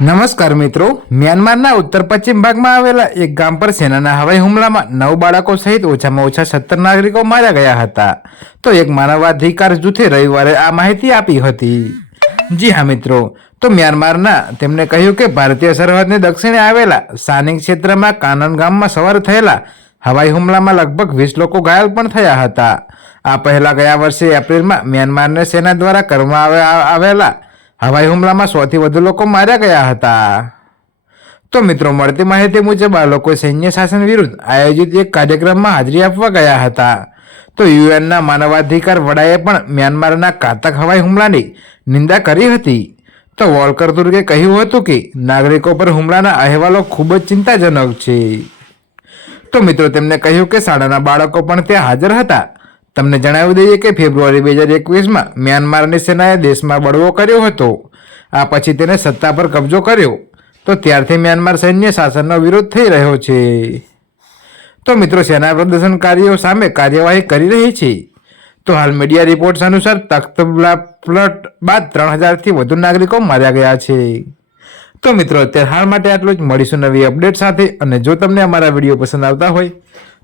નમસ્કાર મિત્રો, મ્યાનમારના ઉત્તર પશ્ચિમ ભાગમાં આવેલા એક ગામ પર સેનાના હવાઈ હુમલામાં નવ બાળકો સહિત ઓછામાં ઓછા સત્તર નાગરિકો માર્યા ગયા હતા. તો એક માનવાધિકાર જૂથે રવિવારે આ માહિતી આપી હતી. જી હા મિત્રો, તો મ્યાનમારના તેમણે કહ્યું કે ભારતીય સરહદને દક્ષિણે આવેલા સ્થાનિક ક્ષેત્રમાં કાનન ગામમાં સવાર થયેલા હવાઈ હુમલામાં લગભગ વીસ લોકો ઘાયલ પણ થયા હતા. આ પહેલા ગયા વર્ષે એપ્રિલમાં મ્યાનમારને સેના દ્વારા કરવામાં આવે- આવેલા હવાઈ હુમલામાં સોથી વધુ લોકો માર્યા ગયા હતા. તો મિત્રો, મળતી માહિતી મુજબ આ લોકો સૈન્ય શાસન વિરુદ્ધ આયોજિત એક કાર્યક્રમમાં હાજરી આપવા ગયા હતા. તો યુએનના માનવાધિકાર વડાએ પણ મ્યાનમારના ઘાતક હવાઈ હુમલાની નિંદા કરી હતી. તો વોલ્કર તુર્કે કહ્યું હતું કે, નાગરિકો પર હુમલાના અહેવાલો ખૂબ જ ચિંતાજનક છે. તો મિત્રો તેમણે કહ્યું કે શાળાના બાળકો પણ ત્યાં હાજર હતા. તમને જણાવી દઈએ કે ફેબ્રુઆરી બે હજાર એકવીસમાં મ્યાનમારની સેનાએ દેશમાં બળવો કર્યો હતો. આ પછી તેને સત્તા પર કબજો કર્યો. તો ત્યારથી મ્યાનમાર સૈન્ય શાસનનો વિરોધ થઈ રહ્યો છે. તો મિત્રો, સેના પ્રદર્શનકારીઓ સામે કાર્યવાહી કરી રહી છે. તો હાલ મીડિયા રિપોર્ટ્સ અનુસાર તખ્ત પ્લટ બાદ ત્રણ હજારથી વધુ નાગરિકો માર્યા ગયા છે. તો મિત્રો, અત્યારે હાલ માટે આટલું જ. મળીશું નવી અપડેટ સાથે અને જો તમને અમારા વીડિયો પસંદ આવતા હોય